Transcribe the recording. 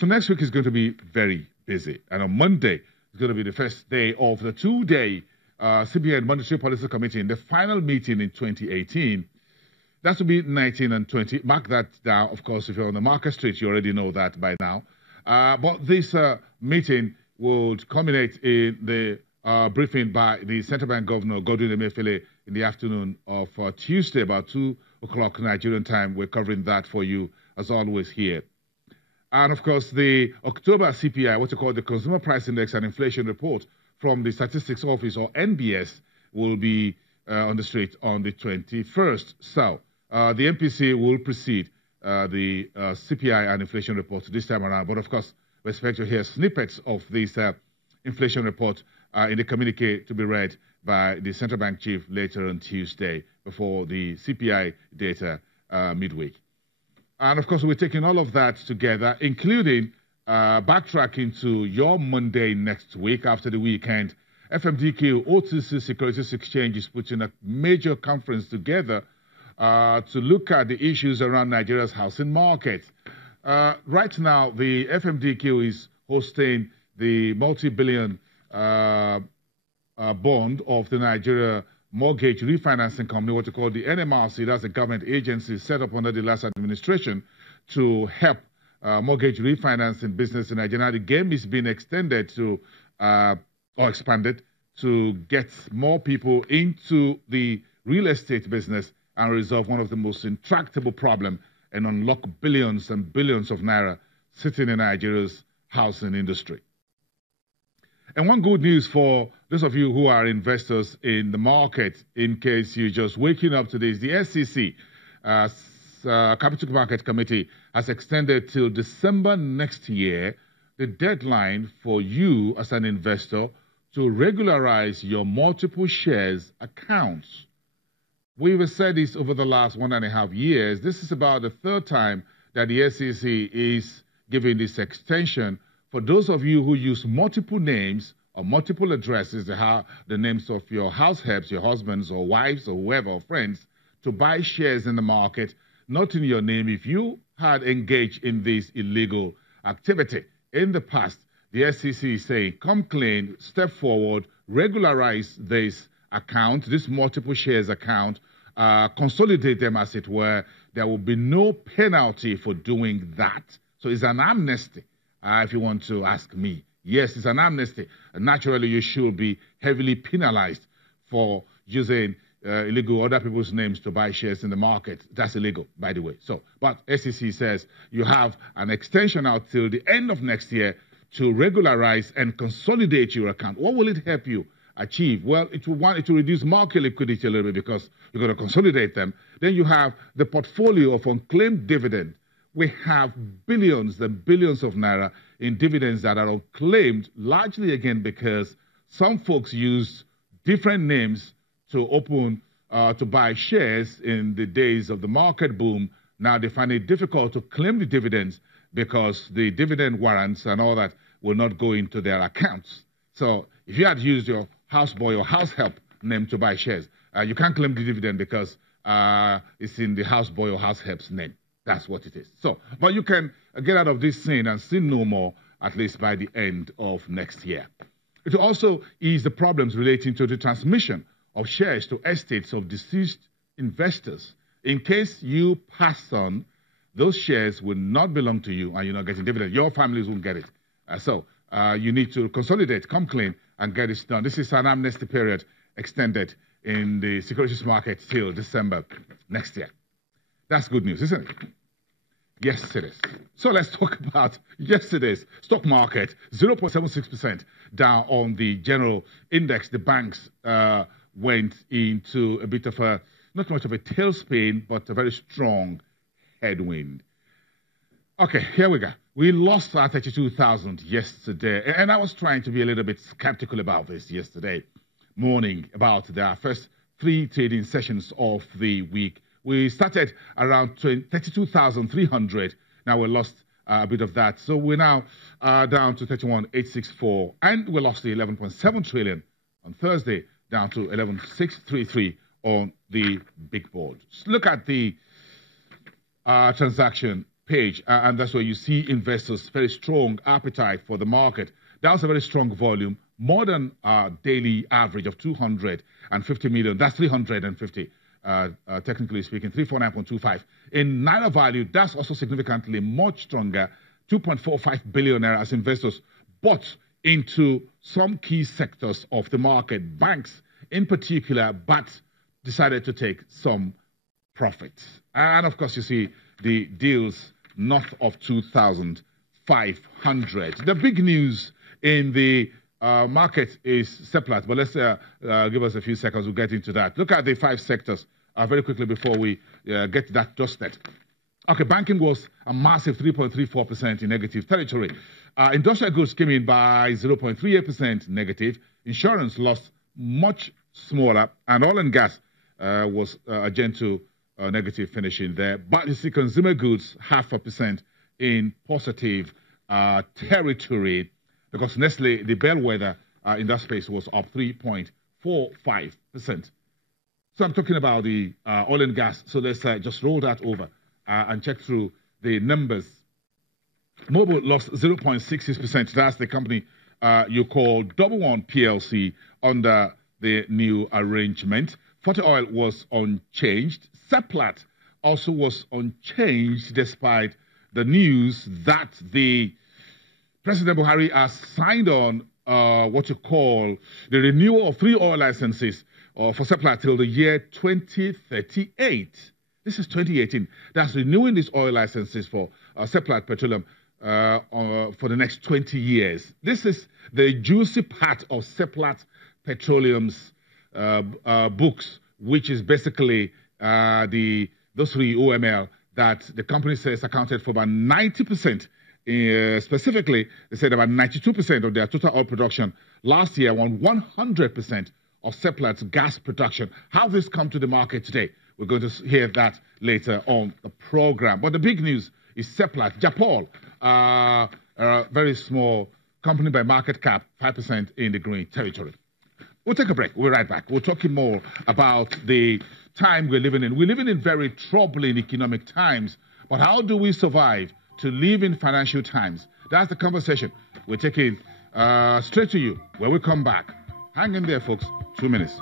So next week is going to be very busy. And on Monday, it's going to be the first day of the two-day CBN Monetary Policy Committee, the final meeting in 2018. That will be 19 and 20. Mark that down. Of course, if you're on the Market Street, you already know that by now. But this meeting will culminate in the briefing by the Central Bank Governor, Godwin Emefiele, in the afternoon of Tuesday, about 2 o'clock Nigerian time. We're covering that for you, as always, here. And, of course, the October CPI, what you call the Consumer Price Index and Inflation Report from the Statistics Office, or NBS, will be on the street on the 21st. So the MPC will precede the CPI and inflation report this time around. But, of course, we expect to hear snippets of this inflation report in the communique to be read by the Central Bank Chief later on Tuesday before the CPI data midweek. And, of course, we're taking all of that together, including backtracking to your Monday next week after the weekend. FMDQ, OTC Securities Exchange is putting a major conference together to look at the issues around Nigeria's housing market. Right now, the FMDQ is hosting the multi-billion bond of the Nigeria Mortgage Refinancing Company, what you call the NMRC. That's a government agency set up under the last administration to help mortgage refinancing business in Nigeria. The game is being extended to, or expanded, to get more people into the real estate business and resolve one of the most intractable problems and unlock billions and billions of naira sitting in Nigeria's housing industry. And one good news for those of you who are investors in the market, in case you're just waking up to this, the SEC, Capital Market Committee, has extended till December next year the deadline for you as an investor to regularize your multiple shares accounts. We've said this over the last 1.5 years. This is about the third time that the SEC is giving this extension for those of you who use multiple names or multiple addresses, the names of your house helps, your husbands or wives or whoever, or friends, to buy shares in the market, not in your name. If you had engaged in this illegal activity in the past, the SEC is saying, come clean, step forward, regularize this account, this multiple shares account, consolidate them, as it were. There will be no penalty for doing that. So it's an amnesty, if you want to ask me. Yes, it's an amnesty. Naturally, you should be heavily penalized for using illegal other people's names to buy shares in the market. That's illegal, by the way. So, but SEC says you have an extension out till the end of next year to regularize and consolidate your account. What will it help you achieve? Well, it will reduce market liquidity a little bit because you're going to consolidate them. Then you have the portfolio of unclaimed dividend. We have billions and billions of naira in dividends that are unclaimed, largely again because some folks use different names to open, to buy shares in the days of the market boom. Now they find it difficult to claim the dividends because the dividend warrants and all that will not go into their accounts. So if you had used your houseboy or house help name to buy shares, you can't claim the dividend because it's in the houseboy or house help's name. That's what it is. So, but you can get out of this sin and sin no more, at least by the end of next year. It will also ease the problems relating to the transmission of shares to estates of deceased investors. In case you pass on, those shares will not belong to you and you're not getting dividend. Your families won't get it. So you need to consolidate, come clean, and get it done. This is an amnesty period extended in the securities market till December next year. That's good news, isn't it? Yes, it is. So let's talk about yesterday's stock market. 0.76% down on the general index. The banks went into a bit of a, not much of a tailspin, but a very strong headwind. Okay, here we go. We lost our 32,000 yesterday. And I was trying to be a little bit skeptical about this yesterday morning, about the first 3 trading sessions of the week. We started around 32,300. Now we lost a bit of that. So we're now down to 31,864. And we lost the 11.7 trillion on Thursday, down to 11,633 on the big board. Just look at the transaction page, and that's where you see investors' very strong appetite for the market. That was a very strong volume, more than our daily average of 250 million. That's 350, technically speaking, 349.25. In Naira value, that's also significantly much stronger, 2.45 billion Naira as investors bought into some key sectors of the market, banks in particular, but decided to take some profits. And of course, you see the deals north of 2,500. The big news in the market is Seplat, but let's give us a few seconds, we'll get into that. Look at the 5 sectors very quickly before we get to that dusted. Okay, banking was a massive 3.34% in negative territory. Industrial goods came in by 0.38% negative. Insurance lost much smaller, and oil and gas was a gentle negative finishing there. But you see consumer goods 0.5% in positive territory, because Nestle, the bellwether in that space, was up 3.45%. So I'm talking about the oil and gas. So let's just roll that over and check through the numbers. Mobil lost 0.66%. That's the company you call Double One PLC under the new arrangement. Forte Oil was unchanged. Seplat also was unchanged despite the news that the President Buhari has signed on what you call the renewal of 3 oil licenses for Seplat till the year 2038. This is 2018. That's renewing these oil licenses for Seplat Petroleum for the next 20 years. This is the juicy part of Seplat Petroleum's books, which is basically those 3 OML that the company says accounted for about 90%. Specifically, they said about 92% of their total oil production last year, on 100% of Seplat's gas production. How this come to the market today? We're going to hear that later on the program. But the big news is Seplat, Japol, a very small company by market cap, 5% in the green territory. We'll take a break. We'll be right back. We're talking more about the time we're living in. We're living in very troubling economic times, but how do we survive to live in financial times? That's the conversation we're taking straight to you when we come back. Hang in there, folks. 2 minutes.